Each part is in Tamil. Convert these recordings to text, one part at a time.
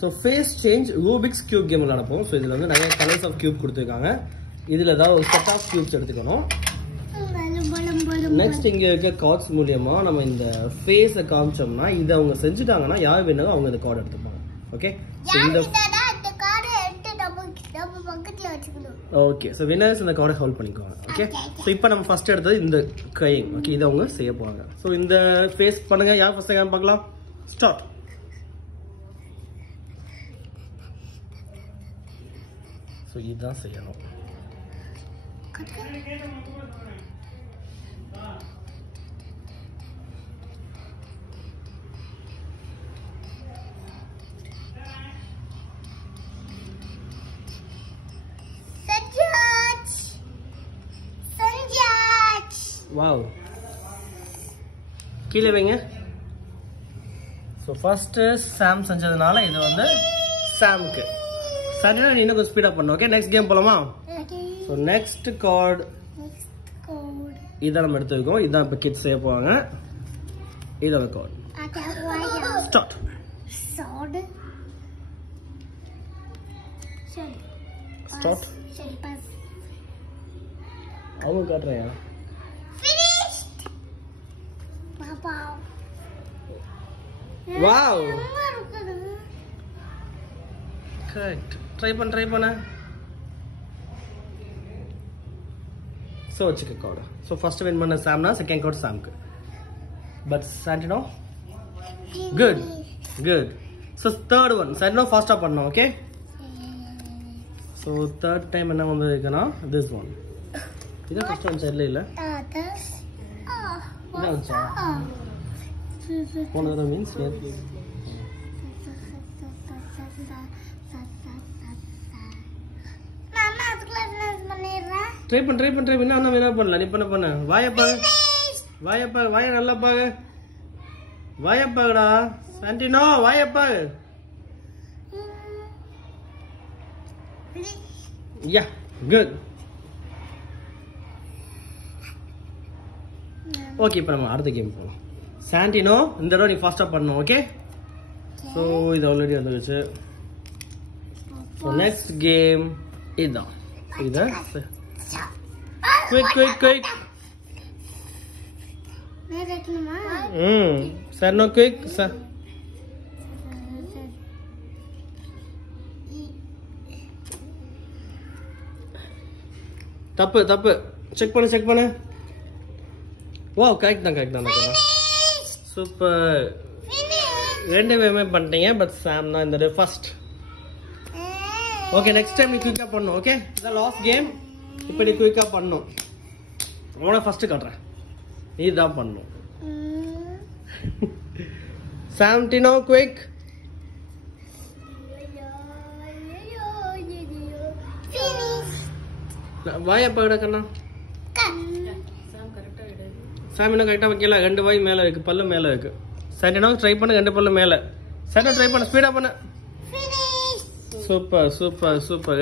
So face change Rubik's cube game விளையாடப்போம். ஸோ இதில் வந்து நிறைய கலர்ஸ் ஆஃப் கியூப் கொடுத்துருக்காங்க. இதில் ஏதாவது ஒரு செட் ஆஃப் கியூப்ஸ் எடுத்துக்கணும். நெக்ஸ்ட் இங்கே இருக்க கார்ட்ஸ் மூலியமா நம்ம இந்த ஃபேஸை காமிச்சோம்னா இதை அவங்க செஞ்சுட்டாங்கன்னா யார் வேணாலும் அவங்க இந்த கார்டு எடுத்துப்பாங்க. Okay, okay. ஸோ வினர்ஸ் இந்த கார்டை ஹோல்ட் பண்ணிக்குவாங்க. ஓகே, ஸோ இப்போ நம்ம ஃபர்ஸ்ட் எடுத்தது இந்த கையிங். ஓகே, இதை அவங்க செய்ய போவாங்க. ஸோ இந்த ஃபேஸ் பண்ணுங்க. யார் ஃபர்ஸ்ட் பார்க்கலாம்? ஸ்டார்ட். ஸோ இதுதான் செய்யணும். வாவ், கீழே வைங்க. ஸோ ஃபர்ஸ்ட் சாம் செஞ்சதுனால இது வந்து சாம்க்கு. சரினா நீ இன்னும் கொஞ்சம் ஸ்பீடா பண்ணு. ஓகே, நெக்ஸ்ட் கேம் போலாமா? ஸோ நெக்ஸ்ட் கார்டு இதான் நம்ம எடுத்துருக்கோம். இதான் இப்போ கிட்ஸ் செய்ய போவாங்க. இதான் கார்டு. ஸ்டார்ட். ஸ்டார்ட். அவங்க காட்டுறையா? Wow, correct. ட்ரை பண்ண. ஸோ வச்சுக்க கார்டு. ஸோ ஃபர்ஸ்ட் வின் பண்ண சாம்னா, செகண்ட் கார்டு சாம்க்கு. But Santino good. So third one Santino ஃபாஸ்டா பண்ணோம். ஓகே, ஸோ தேர்ட் டைம் என்ன வந்திருக்குன்னா திஸ் ஒன். இதான் ஃபர்ஸ்ட் ஒன் சைட்ல இல்ல, இதான் வந்துச்சா? போனது மீன்ஸ் ட்ரை பண்ண. என்ன வேணா பண்ணலாம். நீ பண்ண வாயப்பா வாய நல்லா பாரு. வாயப்பாடா சாண்டினோ, வாயப்பாரு. யா, குட். ஓகே, இப்போ நம்ம அடுத்த கேம் போகலாம். சாண்டினோ இந்த தடவை நீ ஃபாஸ்டா பண்ணணும். ஓகே, ஸோ இது ஆல்ரெடி வந்துருச்சு. ஸோ நெக்ஸ்ட் கேம் இதுதான். இதை quick. Sir no quick sir. தப்பு. செக் பண்ணு. வாவ், கரெக்ட் தான். சூப்பர். ரெண்டு பேருமே பண்ணிட்டீங்க. பட் சாம் தான் இந்த ஃபர்ஸ்ட். ஓகே, நெக்ஸ்ட் டைம் நீ குயிக்கா பண்ணணும். ஓகே, இதான் லாஸ்ட் கேம். இப்போ நீ குயிக்கா பண்ணணும். உன ஃபர்ஸ்ட் காட்டுறேன். நீ தான் பண்ணணும். Santino quick. வாயப்பா விட கண்ணா. சாம் இன்னும் கரெக்டாக வைக்கல. 2 வாய் மேலே இருக்கு, பல்லு மேலே இருக்கு. சாண்டினோ ட்ரை பண்ணு, 2 பல்லு மேலே. சாண்டினோ ட்ரை பண்ண, ஸ்பீடா பண்ண. சூப்பர்.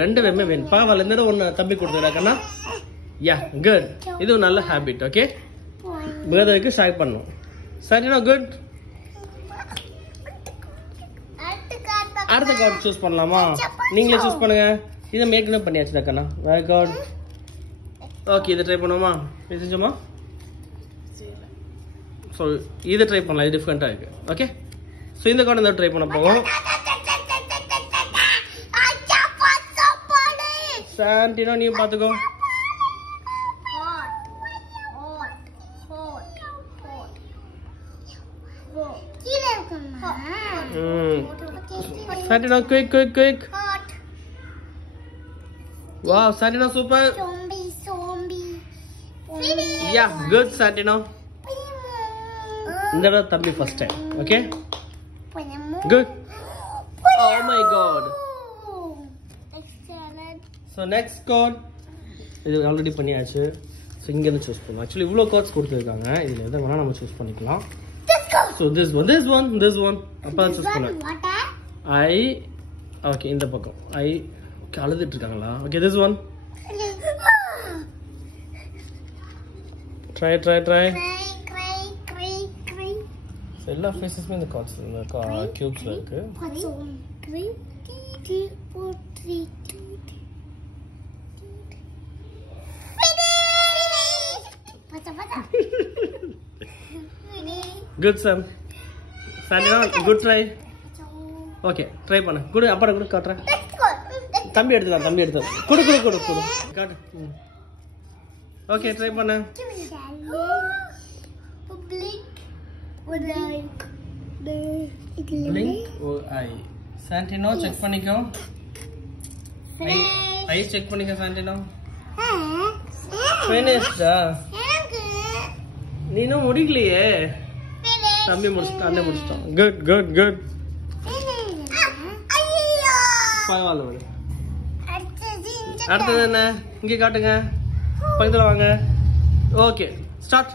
2 பேருமே வேணும். பாவல் இந்த ஒன்று தம்பி கொடுத்துடா கண்ணா. யா, குட். இது ஒரு நல்ல ஹேபிட். ஓகே, பிரதருக்கு ஷேர் பண்ணும். Santino good. அடுத்த கார்டு சூஸ் பண்ணலாமா? நீங்களே சூஸ் பண்ணுங்க. இதை மேக்கப் பண்ணியாச்சு கண்ணா. Very good. ஓகே, இதை ட்ரை பண்ணுவோமா? இது செஞ்சோமா? ஸோ இதை ட்ரை பண்ணலாம். இது டிஃப்ரெண்ட்டாக இருக்கு. ஓகே, ஸோ இந்த கார்டு இந்த ட்ரை பண்ண போவோம். சாண்டினோ நீ பார்த்துக்கோ. Santino, quick. Wow, Santino, super. Zombie. Yeah, good, Santino. Never thambi first time. Okay? Good. Oh my god. So next card. இது ஆல்ரெடி பண்ணியாச்சு. ஸோ இங்கேருந்து சூஸ் பண்ணலாம். ஆக்சுவலி இவ்வளோ கார்ட்ஸ் கொடுத்துருக்காங்க. இதில் எதை வேணால் நம்ம சூஸ் பண்ணிக்கலாம். ஸோ this one அப்போ தான் சூஸ் பண்ணேன். ஓகே, இந்த பக்கம் அழுதுட்டு இருக்காங்களா? Okay, this one. Try so எல்லா ஃபேஸஸுமே இந்த கார்ட்ஸ் இந்த கியூப்ஸில் இருக்கு. 3, 2, 4, 3, 2. Good, Sam. Sandina, good try. Okay, try பண்ணு. குடு அப்புறம் குடு காட்றேன். தம்பி எடுத்துக்கலாம். குடு. காட்டு. Okay, try பண்ணு. Blink or eye. Santino check பண்ணிக்கோ. Eye check பண்ணிக்கோ Santino. Finished. நீனும் முடிக்கலையே. தம்பி முடிச்சிட்டான். Good. பரவாயில்ல விடு. அடுத்தது என்ன? இங்கே காட்டுங்க. பக்கத்துல வாங்க. Okay start.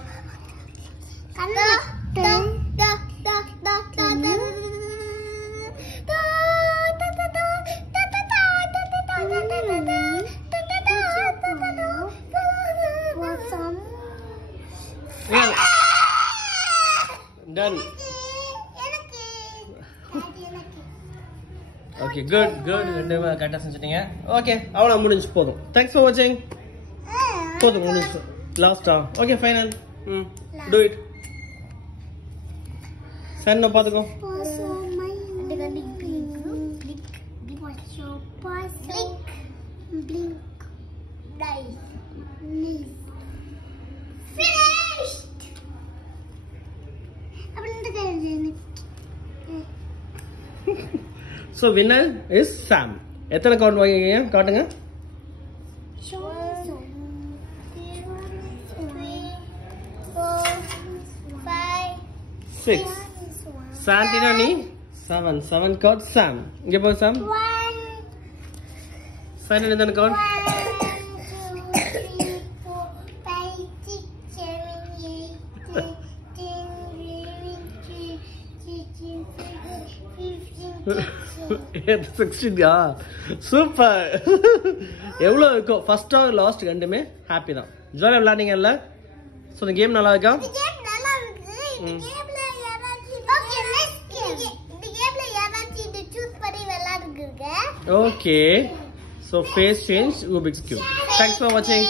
Done. Okay, good. ரெண்டுமே கரெக்டா செஞ்சிட்டீங்க. ஓகே, அவ்வளவு முடிஞ்சு போதும். Thanks for watching. போதும் முடிஞ்சு. லாஸ்டா. Okay, final. Do it. சன்ன பாத்துக்கோ. So winner is Sam. எத்தனை கவுண்ட் வாங்கிங்க காட்டுங்க. 6. Santina நீ 7 கவுண்ட் Sam. இங்க போ Sam. Santina எத்தனை கவுண்ட்? 16 சூப்பர். எவ்வளோ இருக்கும் ஃபர்ஸ்ட் ஆர் லாஸ்ட் ரெண்டுமே ஹாப்பி தான். ஜாலியாக விளையாடிங்கல்ல? ஸோ இந்த கேம் நல்லா இருக்கா? Okay, so face change Rubik's cube. Thanks for வாட்சிங்.